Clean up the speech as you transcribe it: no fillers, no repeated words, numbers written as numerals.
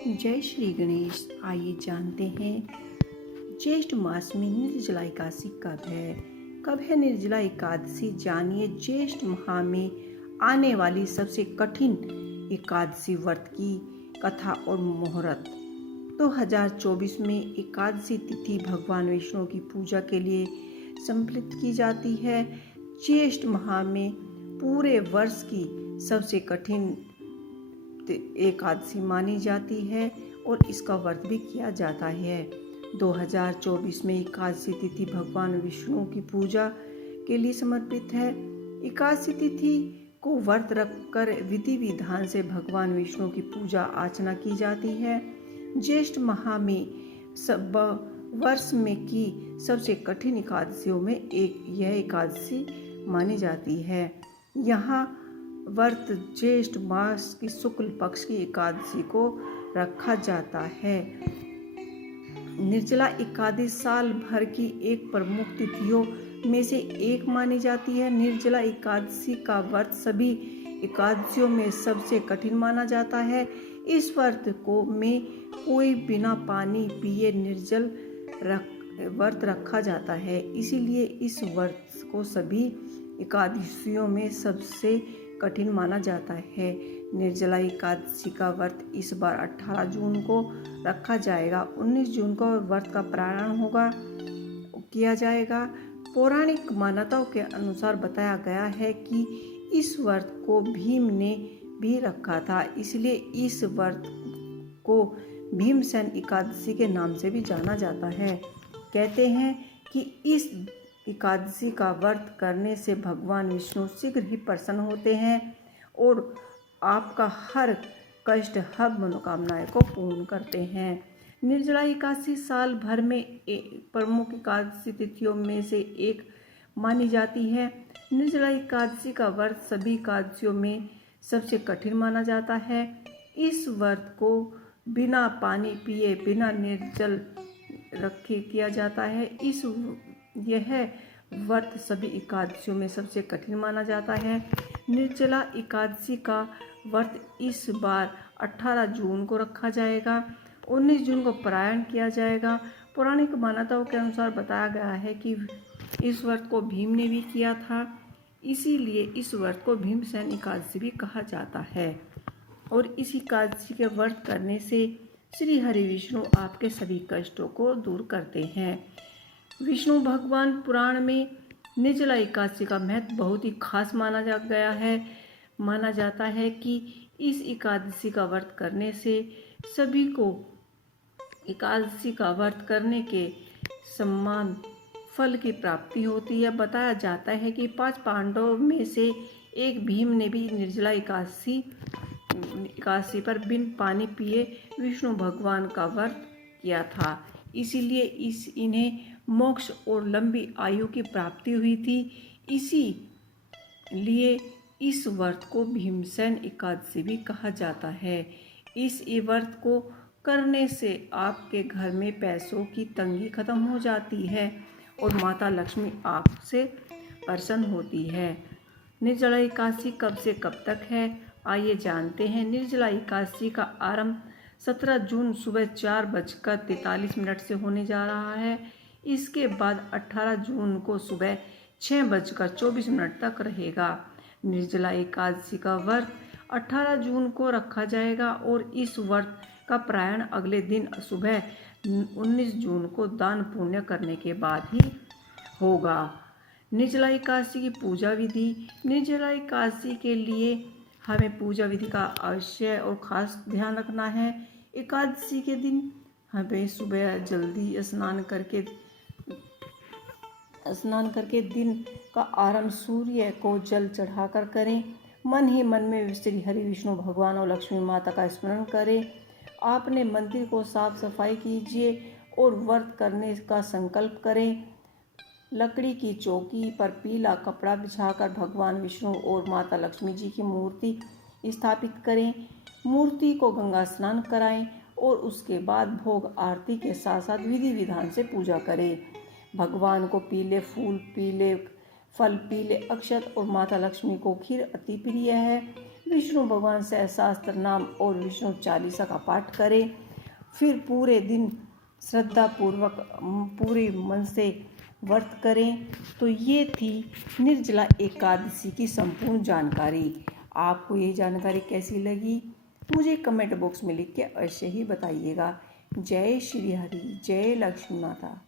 जय श्री गणेश। आइए जानते हैं ज्येष्ठ मास में निर्जला एकादशी कब है निर्जला एकादशी। जानिए ज्येष्ठ माह में आने वाली सबसे कठिन एकादशी व्रत की कथा और मुहूर्त। 2024 में एकादशी तिथि भगवान विष्णु की पूजा के लिए सम्मिलित की जाती है। ज्येष्ठ माह में पूरे वर्ष की सबसे कठिन एकादशी मानी जाती है और इसका व्रत भी किया जाता है। 2024 में एकादशी तिथि भगवान विष्णु की पूजा के लिए समर्पित है। एकादशी तिथि को व्रत रखकर विधि विधान से भगवान विष्णु की पूजा अर्चना की जाती है। ज्येष्ठ माह में सब वर्ष में की सबसे कठिन एकादशियों में एक यह एकादशी मानी जाती है। यहाँ व्रत ज्येष्ठ मास की शुक्ल पक्ष की एकादशी को रखा जाता है। निर्जला एकादशी साल भर की एक प्रमुख तिथियों में से एक मानी जाती है। निर्जला एकादशी का व्रत सभी एकादशियों में सबसे कठिन माना जाता है। इस व्रत को में कोई बिना पानी पिए निर्जल व्रत रखा जाता है, इसीलिए इस व्रत को सभी एकादशियों में सबसे कठिन माना जाता है। निर्जला एकादशी का व्रत इस बार 18 जून को रखा जाएगा। 19 जून को व्रत का प्रारंभ किया जाएगा। पौराणिक मान्यताओं के अनुसार बताया गया है कि इस व्रत को भीम ने भी रखा था, इसलिए इस व्रत को भीमसेन एकादशी के नाम से भी जाना जाता है। कहते हैं कि इस एकादशी का व्रत करने से भगवान विष्णु शीघ्र ही प्रसन्न होते हैं और आपका हर कष्ट, हर मनोकामनाएं को पूर्ण करते हैं। निर्जला एकादशी साल भर में प्रमुख एकादशी तिथियों में से एक मानी जाती है। निर्जला एकादशी का व्रत सभी एकादशियों में सबसे कठिन माना जाता है। इस व्रत को बिना पानी पिए, बिना निर्जल रखे किया जाता है। यह व्रत सभी एकादशियों में सबसे कठिन माना जाता है। निर्जला एकादशी का व्रत इस बार 18 जून को रखा जाएगा। 19 जून को पारायण किया जाएगा। पौराणिक मान्यताओं के अनुसार बताया गया है कि इस व्रत को भीम ने भी किया था, इसीलिए इस व्रत को भीमसेन एकादशी भी कहा जाता है। और इस एकादशी के व्रत करने से श्री हरि विष्णु आपके सभी कष्टों को दूर करते हैं। विष्णु भगवान पुराण में निर्जला एकादशी का महत्व बहुत ही खास माना जाता है कि इस एकादशी का व्रत करने से सभी को एकादशी का व्रत करने के समान फल की प्राप्ति होती है। बताया जाता है कि 5 पांडवों में से एक भीम ने भी निर्जला एकादशी पर बिन पानी पिए विष्णु भगवान का व्रत किया था, इसीलिए इन्हें मोक्ष और लंबी आयु की प्राप्ति हुई थी। इसीलिए इस व्रत को भीमसेन एकादशी भी कहा जाता है। इस व्रत को करने से आपके घर में पैसों की तंगी खत्म हो जाती है और माता लक्ष्मी आपसे प्रसन्न होती है। निर्जला एकादशी कब से कब तक है, आइए जानते हैं। निर्जला एकादशी का आरंभ 17 जून सुबह 4:43 से होने जा रहा है। इसके बाद 18 जून को सुबह 6:24 तक रहेगा। निर्जला एकादशी का व्रत 18 जून को रखा जाएगा और इस व्रत का प्रारंभ अगले दिन सुबह 19 जून को दान पुण्य करने के बाद ही होगा। निर्जला एकादशी की पूजा विधि। निर्जला एकादशी के लिए हमें पूजा विधि का अवश्य और खास ध्यान रखना है। एकादशी के दिन हमें सुबह जल्दी स्नान करके दिन का आरंभ सूर्य को जल चढ़ाकर करें। मन ही मन में श्री हरि विष्णु भगवान और लक्ष्मी माता का स्मरण करें। आपने मंदिर को साफ सफाई कीजिए और व्रत करने का संकल्प करें। लकड़ी की चौकी पर पीला कपड़ा बिछाकर भगवान विष्णु और माता लक्ष्मी जी की मूर्ति स्थापित करें। मूर्ति को गंगा स्नान कराएं और उसके बाद भोग आरती के साथ साथ विधि विधान से पूजा करें। भगवान को पीले फूल, पीले फल, पीले अक्षत और माता लक्ष्मी को खीर अति प्रिय है। विष्णु भगवान सहस्त्र नाम और विष्णु चालीसा का पाठ करें। फिर पूरे दिन श्रद्धा पूर्वक पूरे मन से व्रत करें। तो ये थी निर्जला एकादशी की संपूर्ण जानकारी। आपको ये जानकारी कैसी लगी मुझे कमेंट बॉक्स में लिख के अवश्य ही बताइएगा। जय श्री हरि, जय लक्ष्मी माता।